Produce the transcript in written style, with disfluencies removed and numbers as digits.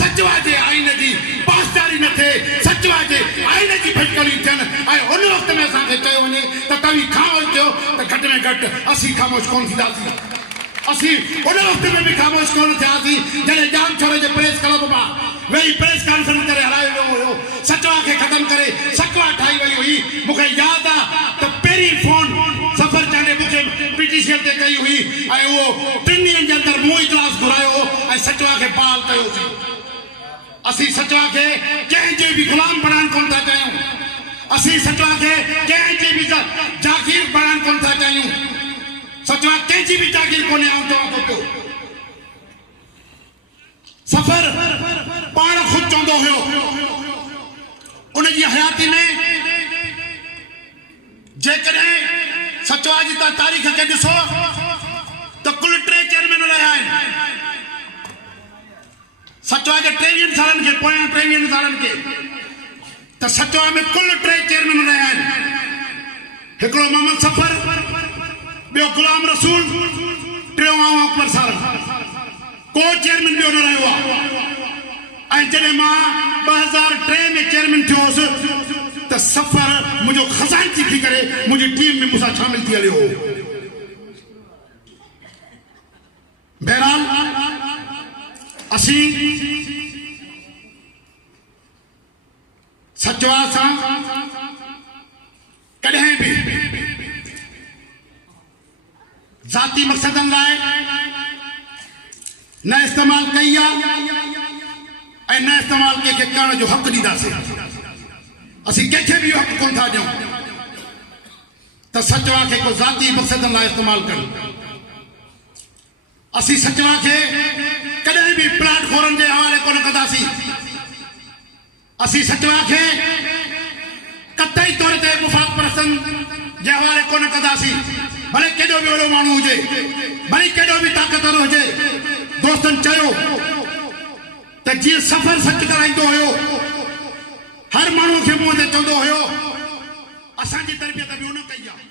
सचवा जे आईने जी पासदारी न थे सचवा जे आईने जी भटकली थियनि ऐं उन वक़्त में असांखे चयो वञे त तव्हीं ख़ामोश थियो त घटि में घटि असीं ख़ामोश कोन थींदासीं असीं उन वक़्त में बि ख़ामोश कोन थियासीं जॾहिं जाम छोरे जे प्रेस क्लब मां वेही प्रेस कॉन्फ्रेंस करे हलायो वियो हुयो सचवा खे ख़तमु करे सकवा ठाही वई हुई मूंखे यादि आहे त पहिरीं फोन सफ़र चांडे मूंखे पीटीसीएल ते कई हुई ऐं उहो 3 ॾींहंनि जे अंदरि मूं इजलास घुरायो ऐं सचवा खे बहाल कयोसीं असीं सचवा खे कंहिंजे बि ग़ुलाम बणाइण कोन था चाहियूं असीं सचवा खे कंहिंजी बि जागीर बणाइण कोन था चाहियूं सचवा कंहिंजी बि जागीर कोन्हे आउं चवां थो पियो सफ़र पाण ख़ुदि चवंदो हुयो उनजी हयाती में जेकॾहिं सचवा जी तव्हां तारीख़ खे ॾिसो त कुल 3 चेयरमैन रहिया आहिनि सचवा जे 23 सालनि खे पोयां 23 सालनि खे त सचवा में कुल 3 चेयरमैन रहिया आहिनि हिकिड़ो मोहम्मद सफ़र ॿियो गुलाम रसूल टियों आऊं अकबर साहब को चेयरमैन ॿियो न रहियो आहे ऐं जॾहिं मां 2003 में चेयरमैन थियो हुउसि त सफ़र मुंहिंजो ख़ज़ानची थी करे मुंहिंजी टीम में मूंसां शामिल थी हलियो हो बहरहाल असीं सचवा सां कॾहिं बि ज़ाती मक़सदनि लाइ न इस्तेमाल कई आहे ऐं न इस्तेमाल कंहिंखे करण जो हक़ ॾींदासीं असीं कंहिंखे बि हक़ कोन था ॾियूं त सचवा खे को ज़ाती मक़सदनि लाइ इस्तेमाल कनि असीं सचवा खे कॾहिं बि प्लाट खोरनि जे हवाले कोन कंदासीं असीं सचवा खे कतई तौर ते मुफ़ाद परस्तनि जे हवाले कोन कंदासीं भले केॾो बि वॾो माण्हू हुजे भले केॾो बि ताक़तवर हुजे दोस्तनि चयो त जीअं सफ़र सच कराईंदो हुयो हर माण्हूअ खे मुंहं ते चवंदो हुयो असांजी तरबियत बि उन कई आहे